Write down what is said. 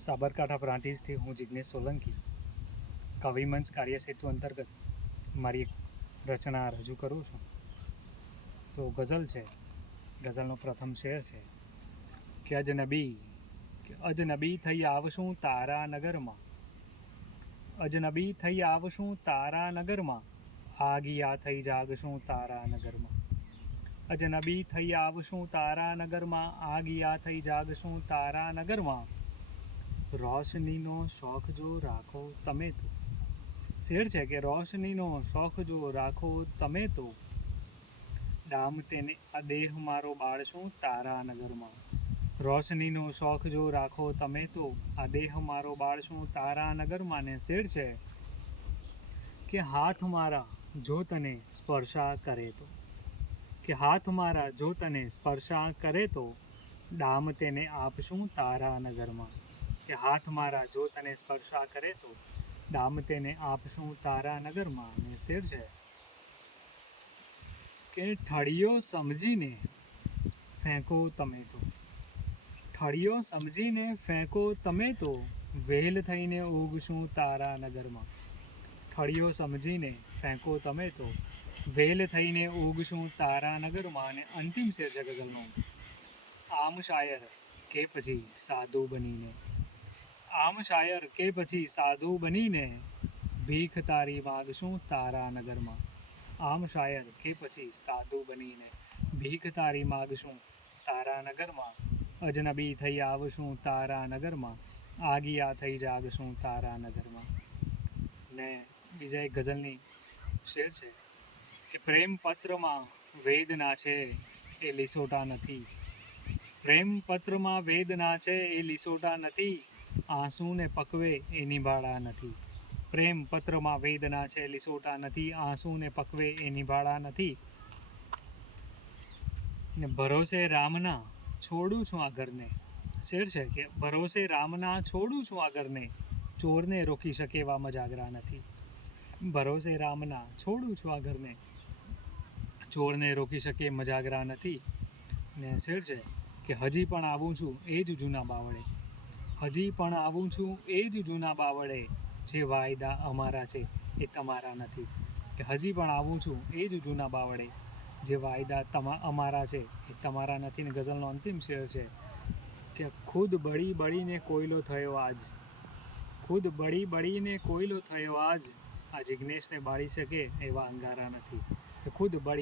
સાબરકાંઠા પ્રાંતિજથી હું જિજ્ઞેશ સોલંકી કવિમંચ કાર્યસેતુ અંતર્ગત મારી એક રચના રજૂ કરું છું. તો ગઝલ છે. ગઝલનો પ્રથમ શેર છે. કે અજનબી કે અજનબી થઈ આવશું તારા નગરમાં અજનબી થઈ આવશું તારા નગરમાં આગિયા થઈ જાગશું તારા નગરમાં અજનબી થઈ આવશું તારા નગરમાં આગિયા થઈ જાગશું તારા નગરમાં રોશનીનો શોખ જો રાખો તમે તો. શેર છે કે રોશનીનો શોખ જો રાખો તમે તો. ડામ તેને આ દેહ મારો બાળશું તારા નગરમાં રોશનીનો શોખ જો રાખો તમે તો. આ દેહ મારો બાળશું તારા નગરમાં ને શેર છે કે હાથ મારા જો તને સ્પર્શા કરે તો. કે હાથ મારા જો તને સ્પર્શા કરે તો. ડામ તેને આપશું તારા નગરમાં કે હાથ મારા જો તને સ્પર્શા કરે તો દામ તેને આપશું તારા નગરમાં અને શેર છે કે ઠળિયો સમજીને ફેંકો તમે તો. ઠળિયો સમજીને ફેંકો તમે તો વહેલ થઈને ઉગશું તારા નગરમાં ઠળિયો સમજીને ફેંકો તમે તો વેલ થઈને ઉગશું તારા નગરમાં અને અંતિમ શેર છે ગઝલનો. આમ શાયર કે પછી સાધુ બનીને. આમ શાયર કે પછી સાધુ બનીને ભીખ તારી માગશું તારા નગરમાં. આમ શાયર કે પછી સાધુ બનીને ભીખ તારી માગશું તારા નગરમાં. અજનબી થઈ આવશું તારા નગરમાં, આગિયા થઈ જાગશું તારા નગરમાં. ને બીજા એક ગઝલની શેર છે કે પ્રેમ પત્રમાં વેદના છે એ લીસોટા નથી. પ્રેમ પત્રમાં વેદના છે એ લીસોટા નથી. આંસુને પકવે એની ભાળા નથી. પ્રેમ પત્રમાં વેદના છે, લીસોટા નથી, આંસુને પકવે એની ભાળા નથી. ને ભરોસે રામના છોડું છું આ ઘરને. શેર છે કે ભરોસે રામના છોડું છું આ ઘરને. ચોરને રોકી શકે એવા મજાગરા નથી. ભરોસે રામના છોડું છું આ ઘરને. ચોરને રોકી શકે મજાગરા નથી. ને શેર છે કે હજી પણ આવું છું એ જ જૂના બાવળે. હજી પણ આવું છું એ જ જૂના બાવળે, જે વાયદા અમારા છે એ તમારા નથી. કે હજી પણ આવું છું એ જ જૂના બાવળે, જે વાયદા તમા, અમારા છે એ તમારા નથી. ને ગઝલનો અંતિમ શેર છે કે ખુદ બળી બળીને કોયલો થયો આજ. ખુદ બળી બળીને કોયલો થયો આજ. આ જિજ્ઞેશને બાળી શકે એવા અંગારા નથી. કે ખુદ બળી